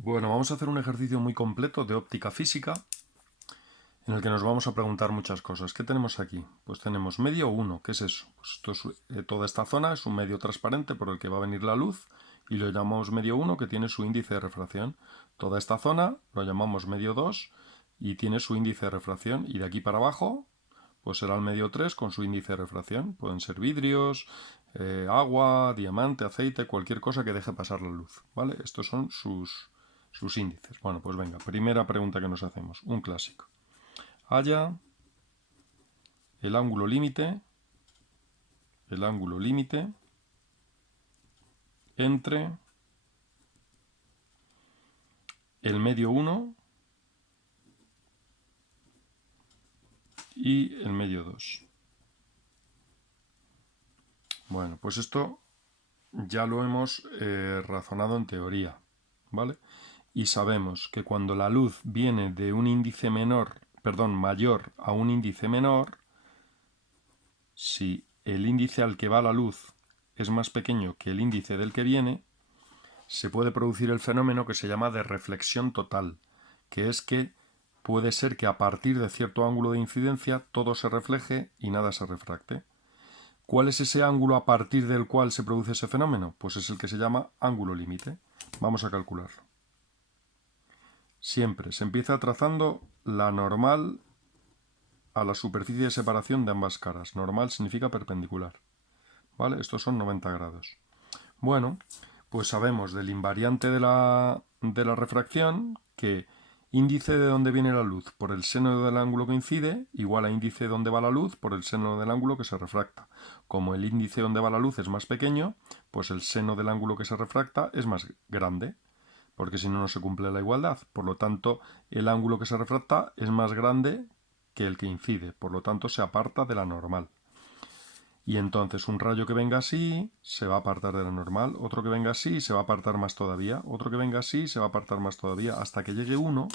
Bueno, vamos a hacer un ejercicio muy completo de óptica física en el que nos vamos a preguntar muchas cosas. ¿Qué tenemos aquí? Pues tenemos medio 1. ¿Qué es eso? Pues esto es, toda esta zona es un medio transparente por el que va a venir la luz y lo llamamos medio 1, que tiene su índice de refracción. Toda esta zona lo llamamos medio 2 y tiene su índice de refracción, y de aquí para abajo pues será el medio 3 con su índice de refracción. Pueden ser vidrios, agua, diamante, aceite, cualquier cosa que deje pasar la luz, ¿vale? Estos son sus índices. Bueno, pues venga, primera pregunta que nos hacemos, un clásico. Halla el ángulo límite entre el medio 1 y el medio 2. Bueno, pues esto ya lo hemos razonado en teoría, ¿vale? Y sabemos que cuando la luz viene de un índice mayor a un índice menor, si el índice al que va la luz es más pequeño que el índice del que viene, se puede producir el fenómeno que se llama de reflexión total, que es que puede ser que a partir de cierto ángulo de incidencia todo se refleje y nada se refracte. ¿Cuál es ese ángulo a partir del cual se produce ese fenómeno? Pues es el que se llama ángulo límite. Vamos a calcularlo. Siempre se empieza trazando la normal a la superficie de separación de ambas caras. Normal significa perpendicular, ¿vale? Estos son 90 grados. Bueno, pues sabemos del invariante de la refracción que índice de donde viene la luz por el seno del ángulo que incide igual a índice de donde va la luz por el seno del ángulo que se refracta. Como el índice donde va la luz es más pequeño, pues el seno del ángulo que se refracta es más grande, porque si no, no se cumple la igualdad. Por lo tanto, el ángulo que se refracta es más grande que el que incide, por lo tanto se aparta de la normal. Y entonces un rayo que venga así se va a apartar de la normal, otro que venga así se va a apartar más todavía, otro que venga así se va a apartar más todavía, hasta que llegue uno,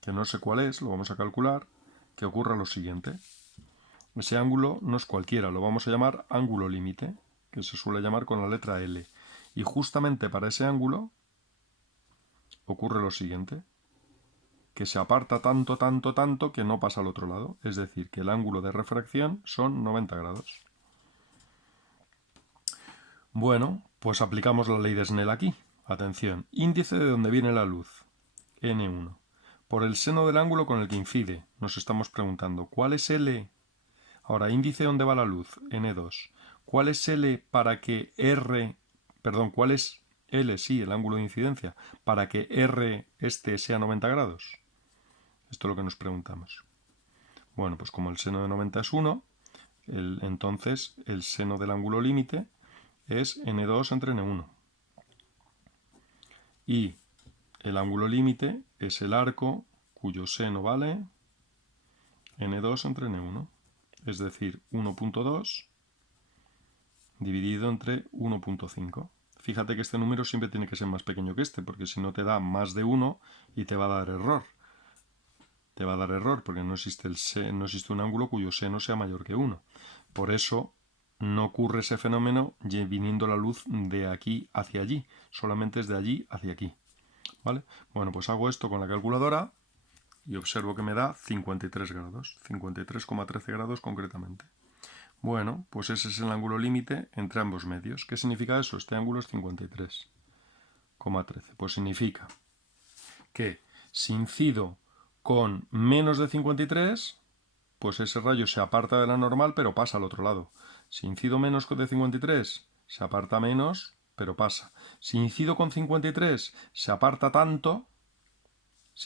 que no sé cuál es, lo vamos a calcular, que ocurra lo siguiente. Ese ángulo no es cualquiera, lo vamos a llamar ángulo límite, que se suele llamar con la letra L. Y justamente para ese ángulo ocurre lo siguiente, que se aparta tanto, tanto, tanto que no pasa al otro lado. Es decir, que el ángulo de refracción son 90 grados. Bueno, pues aplicamos la ley de Snell aquí. Atención, índice de donde viene la luz, n1. Por el seno del ángulo con el que incide, nos estamos preguntando, ¿cuál es L? Ahora, índice de donde va la luz, n2. ¿Cuál es L para que R, perdón, cuál es L, sí, el ángulo de incidencia, para que R este sea 90 grados? Esto es lo que nos preguntamos. Bueno, pues como el seno de 90 es 1, entonces el seno del ángulo límite es n2 entre n1. Y el ángulo límite es el arco cuyo seno vale n2 entre n1, es decir, 1.2 dividido entre 1.5. Fíjate que este número siempre tiene que ser más pequeño que este, porque si no te da más de 1 y te va a dar error. Te va a dar error porque no existe un ángulo cuyo seno sea mayor que 1. Por eso no ocurre ese fenómeno viniendo la luz de aquí hacia allí, solamente es de allí hacia aquí. ¿Vale? Bueno, pues hago esto con la calculadora y observo que me da 53 grados, 53,13 grados concretamente. Bueno, pues ese es el ángulo límite entre ambos medios. ¿Qué significa eso? Este ángulo es 53,13. Pues significa que si incido con menos de 53, pues ese rayo se aparta de la normal pero pasa al otro lado. Si incido menos de 53, se aparta menos pero pasa. Si incido con 53, se aparta tanto.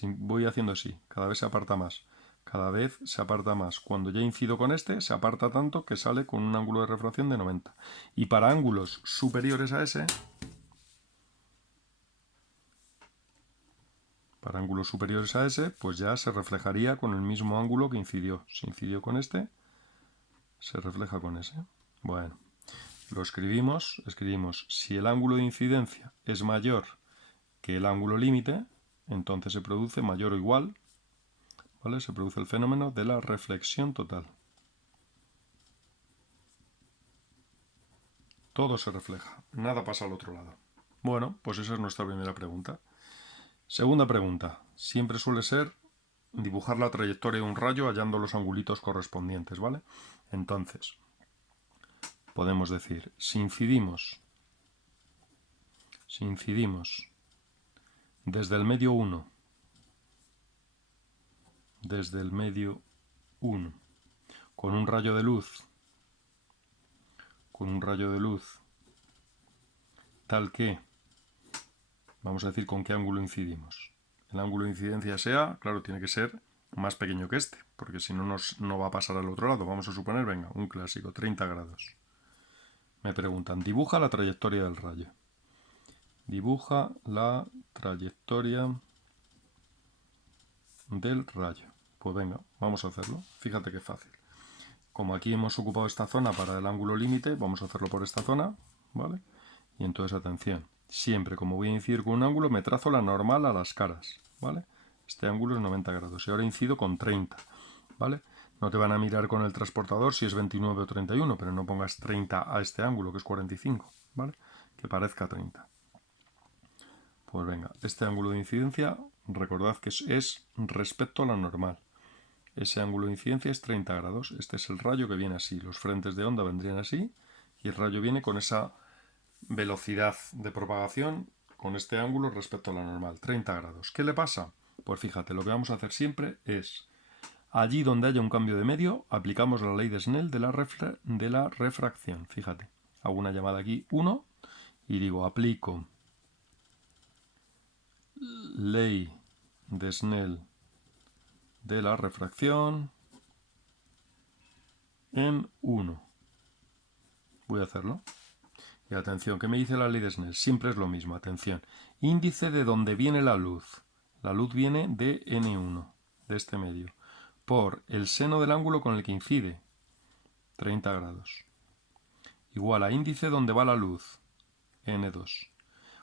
Voy haciendo así, cada vez se aparta más. Cada vez se aparta más. Cuando ya incido con este, se aparta tanto que sale con un ángulo de refracción de 90. Y para ángulos superiores a ese, pues ya se reflejaría con el mismo ángulo que incidió. Si incidió con este, se refleja con ese. Bueno, lo escribimos si el ángulo de incidencia es mayor que el ángulo límite, entonces se produce mayor o igual, ¿vale? Se produce el fenómeno de la reflexión total. Todo se refleja, nada pasa al otro lado. Bueno, pues esa es nuestra primera pregunta. Segunda pregunta. Siempre suele ser dibujar la trayectoria de un rayo hallando los angulitos correspondientes, ¿vale? Entonces, podemos decir, si incidimos desde el medio 1, con un rayo de luz, tal que, vamos a decir con qué ángulo incidimos. El ángulo de incidencia sea, claro, tiene que ser más pequeño que este, porque si no, no va a pasar al otro lado. Vamos a suponer, venga, un clásico, 30 grados. Me preguntan, dibuja la trayectoria del rayo. Dibuja la trayectoria del rayo. Pues venga, vamos a hacerlo. Fíjate qué fácil. Como aquí hemos ocupado esta zona para el ángulo límite, vamos a hacerlo por esta zona, ¿vale? Y entonces, atención, siempre como voy a incidir con un ángulo, me trazo la normal a las caras, ¿vale? Este ángulo es 90 grados y ahora incido con 30, ¿vale? No te van a mirar con el transportador si es 29 o 31, pero no pongas 30 a este ángulo, que es 45, ¿vale? Que parezca 30. Pues venga, este ángulo de incidencia, recordad que es respecto a la normal. Ese ángulo de incidencia es 30 grados. Este es el rayo que viene así. Los frentes de onda vendrían así y el rayo viene con esa velocidad de propagación con este ángulo respecto a la normal, 30 grados. ¿Qué le pasa? Pues fíjate, lo que vamos a hacer siempre es, allí donde haya un cambio de medio, aplicamos la ley de Snell de la refracción. Fíjate, hago una llamada aquí 1 y digo, aplico ley de Snell de la refracción en 1. Voy a hacerlo. Y atención, ¿qué me dice la ley de Snell? Siempre es lo mismo, atención. Índice de donde viene la luz. La luz viene de N1, de este medio, por el seno del ángulo con el que incide, 30 grados. Igual a índice donde va la luz, N2,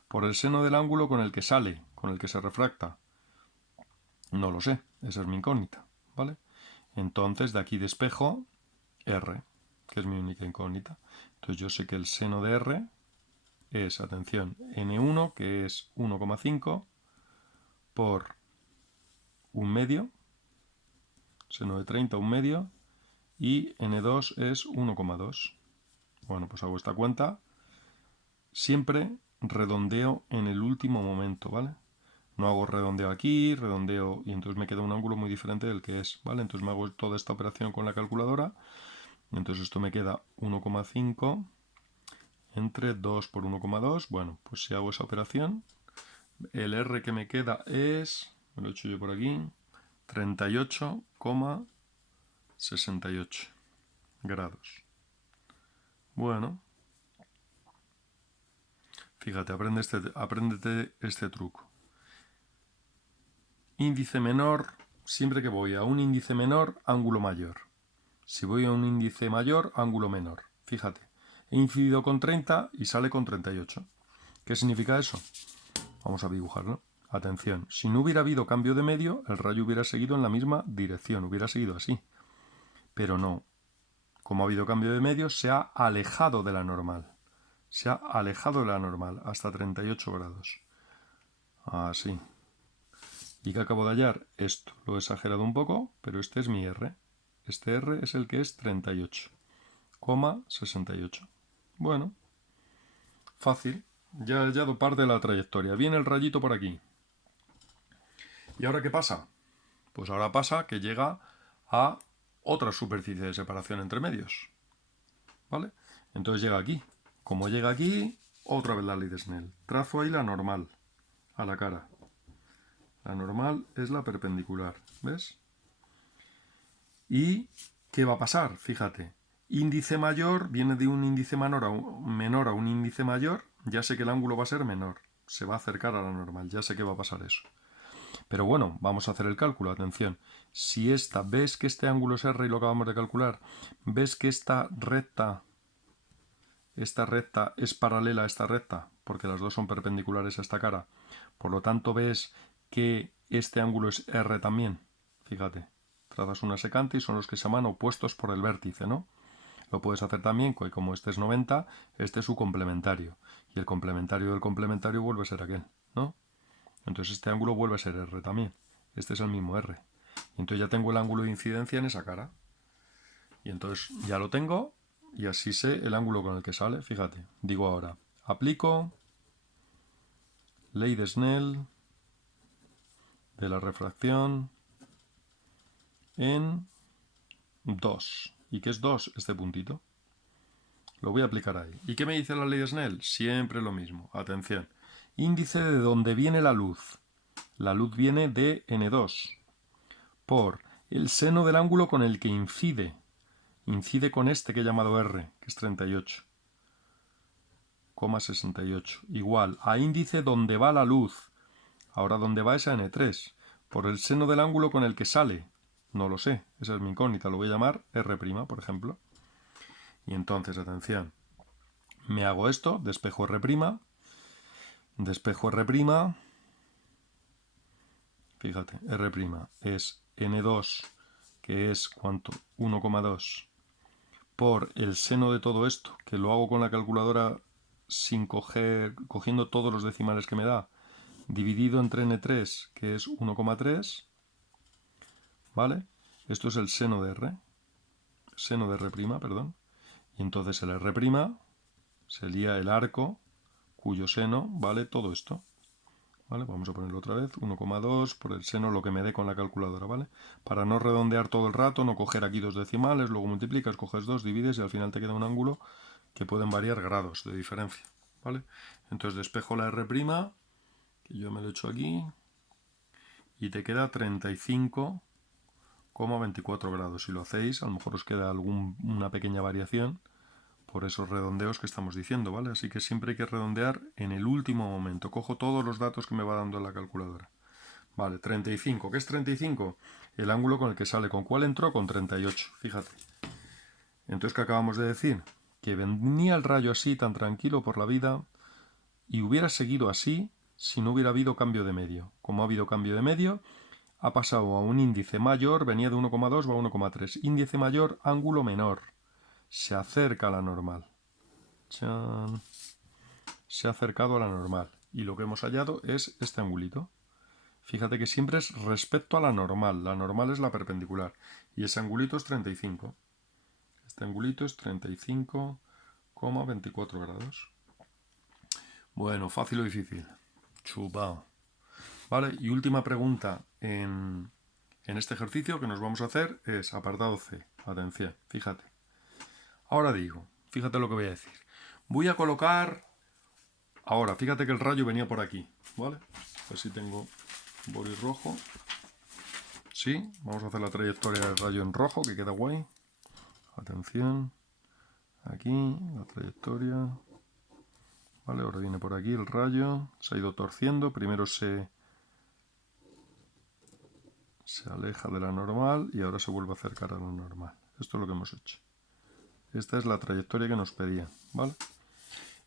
por el seno del ángulo con el que sale, con el que se refracta. No lo sé, esa es mi incógnita, ¿vale? Entonces, de aquí despejo R, que es mi única incógnita. Entonces yo sé que el seno de R es, atención, N1, que es 1,5 por un medio, seno de 30, un medio, y N2 es 1,2. Bueno, pues hago esta cuenta. Siempre redondeo en el último momento, ¿vale? No hago redondeo aquí, redondeo, y entonces me queda un ángulo muy diferente del que es, ¿vale? Entonces me hago toda esta operación con la calculadora, y entonces esto me queda 1,5 entre 2 por 1,2. Bueno, pues si hago esa operación, el R que me queda es, me lo he hecho yo por aquí, 38,68 grados. Bueno, fíjate, apréndete este truco. Índice menor, siempre que voy a un índice menor, ángulo mayor. Si voy a un índice mayor, ángulo menor. Fíjate, he incidido con 30 y sale con 38. ¿Qué significa eso? Vamos a dibujarlo. Atención, si no hubiera habido cambio de medio, el rayo hubiera seguido en la misma dirección, hubiera seguido así. Pero no. Como ha habido cambio de medio, se ha alejado de la normal. Se ha alejado de la normal hasta 38 grados. Así. ¿Y qué acabo de hallar? Esto. Lo he exagerado un poco, pero este es mi R. Este R es el que es 38,68. Bueno, fácil. Ya he hallado parte de la trayectoria. Viene el rayito por aquí. ¿Y ahora qué pasa? Pues ahora pasa que llega a otra superficie de separación entre medios. ¿Vale? Entonces llega aquí. Como llega aquí, otra vez la ley de Snell. Trazo ahí la normal a la cara. La normal es la perpendicular. ¿Ves? ¿Y qué va a pasar? Fíjate. Índice mayor viene de un índice menor a un índice mayor. Ya sé que el ángulo va a ser menor. Se va a acercar a la normal. Ya sé que va a pasar eso. Pero bueno, vamos a hacer el cálculo, atención. Si ves que este ángulo es R y lo acabamos de calcular, ves que esta recta es paralela a esta recta, porque las dos son perpendiculares a esta cara. Por lo tanto, ves que este ángulo es R también. Fíjate, trazas una secante y son los que se llaman opuestos por el vértice, ¿no? Lo puedes hacer también, como este es 90, este es su complementario. Y el complementario del complementario vuelve a ser aquel, ¿no? Entonces este ángulo vuelve a ser R también. Este es el mismo R. Y entonces ya tengo el ángulo de incidencia en esa cara. Y entonces ya lo tengo y así sé el ángulo con el que sale. Fíjate, digo ahora, aplico ley de Snell de la refracción en 2. ¿Y qué es 2? Este puntito. Lo voy a aplicar ahí. ¿Y qué me dice la ley de Snell? Siempre lo mismo. Atención. Índice de donde viene la luz. La luz viene de N2 por el seno del ángulo con el que incide. Incide con este que he llamado R, que es 38,68. Igual a índice donde va la luz. Ahora donde va es a N3. Por el seno del ángulo con el que sale. No lo sé. Esa es mi incógnita. Lo voy a llamar R', por ejemplo. Y entonces, atención. Me hago esto, despejo R'. Despejo R'. Fíjate, R' es N2, que es ¿cuánto? 1,2 por el seno de todo esto, que lo hago con la calculadora sin cogiendo todos los decimales que me da, dividido entre N3, que es 1,3, ¿vale? Esto es el seno de R, perdón. Y entonces el R' sería el arco cuyo seno vale todo esto. ¿Vale? Vamos a ponerlo otra vez, 1,2 por el seno, lo que me dé con la calculadora, ¿vale? Para no redondear todo el rato, no coger aquí dos decimales, luego multiplicas, coges dos, divides y al final te queda un ángulo que pueden variar grados de diferencia, ¿vale? Entonces despejo la R', que yo me lo he hecho aquí, y te queda 35,24 grados. Si lo hacéis, a lo mejor os queda una pequeña variación por esos redondeos que estamos diciendo, ¿vale? Así que siempre hay que redondear en el último momento. Cojo todos los datos que me va dando la calculadora. Vale, 35. ¿Qué es 35? El ángulo con el que sale. ¿Con cuál entró? Con 38. Fíjate. Entonces, ¿qué acabamos de decir? Que venía el rayo así, tan tranquilo por la vida, y hubiera seguido así si no hubiera habido cambio de medio. Como ha habido cambio de medio, ha pasado a un índice mayor, venía de 1,2, va a 1,3. Índice mayor, ángulo menor. Se acerca a la normal. ¡Chan! Se ha acercado a la normal. Y lo que hemos hallado es este angulito. Fíjate que siempre es respecto a la normal. La normal es la perpendicular. Y ese angulito es 35. Este angulito es 35,24 grados. Bueno, fácil o difícil. Chupao. Vale, y última pregunta en este ejercicio que nos vamos a hacer es apartado C. Atención, fíjate. Ahora digo, fíjate lo que voy a decir. Voy a colocar... Ahora, fíjate que el rayo venía por aquí, ¿vale? A ver si tengo boli rojo. Sí, vamos a hacer la trayectoria del rayo en rojo, que queda guay. Atención. Aquí, la trayectoria. Vale, ahora viene por aquí el rayo. Se ha ido torciendo. Primero se aleja de la normal y ahora se vuelve a acercar a la normal. Esto es lo que hemos hecho. Esta es la trayectoria que nos pedían, ¿vale?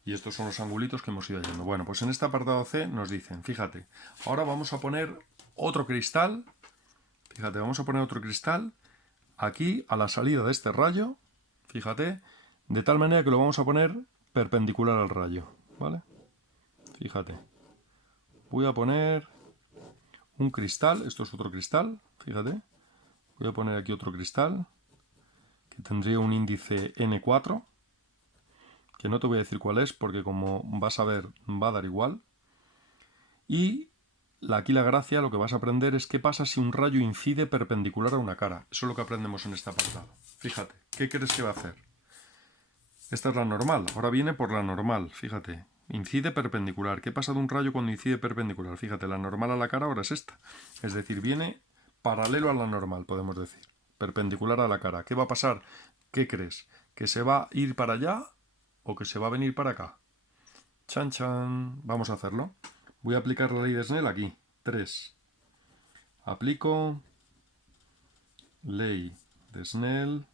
Y estos son los angulitos que hemos ido yendo. Bueno, pues en este apartado C nos dicen, fíjate, ahora vamos a poner otro cristal. Fíjate, vamos a poner otro cristal aquí a la salida de este rayo. Fíjate, de tal manera que lo vamos a poner perpendicular al rayo, ¿vale? Fíjate. Voy a poner un cristal, esto es otro cristal, fíjate. Voy a poner aquí otro cristal que tendría un índice N4, que no te voy a decir cuál es porque como vas a ver va a dar igual. Y aquí la gracia, lo que vas a aprender es qué pasa si un rayo incide perpendicular a una cara. Eso es lo que aprendemos en este apartado. Fíjate, ¿qué crees que va a hacer? Esta es la normal, ahora viene por la normal, fíjate. Incide perpendicular. ¿Qué pasa de un rayo cuando incide perpendicular? Fíjate, la normal a la cara ahora es esta. Es decir, viene paralelo a la normal, podemos decir. Perpendicular a la cara. ¿Qué va a pasar? ¿Qué crees? ¿Que se va a ir para allá o que se va a venir para acá? Chan, chan. Vamos a hacerlo. Voy a aplicar la ley de Snell aquí. 3. Aplico ley de Snell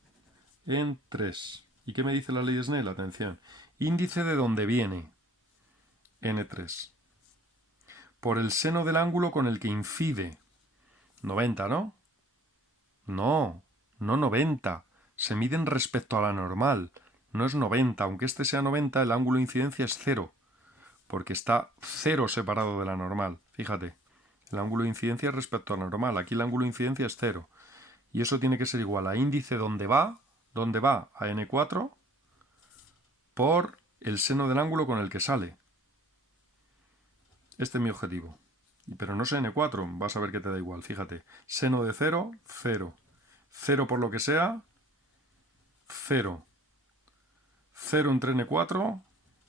en 3. ¿Y qué me dice la ley de Snell? Atención. Índice de donde viene. N3. Por el seno del ángulo con el que incide. 90, ¿no? No, no 90, se miden respecto a la normal. No es 90. Aunque este sea 90, el ángulo de incidencia es 0. Porque está 0 separado de la normal. Fíjate, el ángulo de incidencia respecto a la normal. Aquí el ángulo de incidencia es 0. Y eso tiene que ser igual a índice donde va a n4 por el seno del ángulo con el que sale. Este es mi objetivo. Pero no sé n4, vas a ver que te da igual. Fíjate, seno de 0, 0. 0 por lo que sea, 0. 0 entre n4,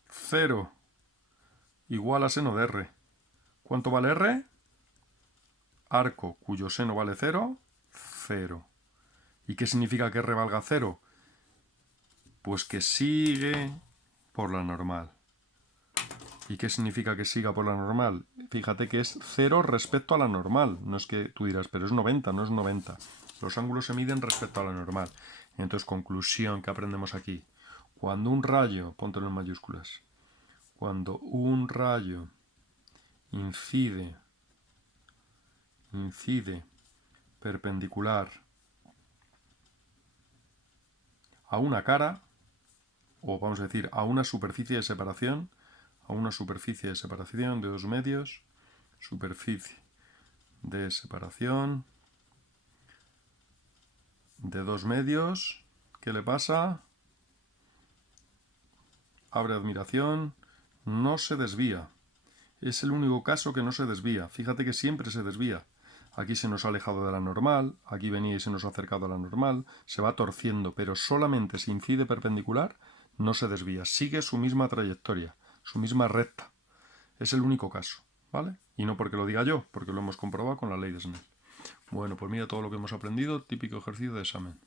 0. Igual a seno de r. ¿Cuánto vale r? Arco cuyo seno vale 0, 0. ¿Y qué significa que r valga 0? Pues que sigue por la normal. ¿Y qué significa que siga por la normal? Fíjate que es 0 respecto a la normal. No es que tú dirás, pero es 90, no es 90. Los ángulos se miden respecto a la normal. Entonces, conclusión que aprendemos aquí. Cuando un rayo, póntelo en mayúsculas, cuando un rayo incide perpendicular a una cara, o vamos a decir, a una superficie de separación, de dos medios, superficie de separación de dos medios, ¿qué le pasa? Abre admiración, no se desvía. Es el único caso que no se desvía. Fíjate que siempre se desvía. Aquí se nos ha alejado de la normal, aquí venía y se nos ha acercado a la normal, se va torciendo, pero solamente si incide perpendicular, no se desvía. Sigue su misma trayectoria, su misma recta. Es el único caso, ¿vale? Y no porque lo diga yo, porque lo hemos comprobado con la ley de Snell. Bueno, pues mira todo lo que hemos aprendido, típico ejercicio de examen.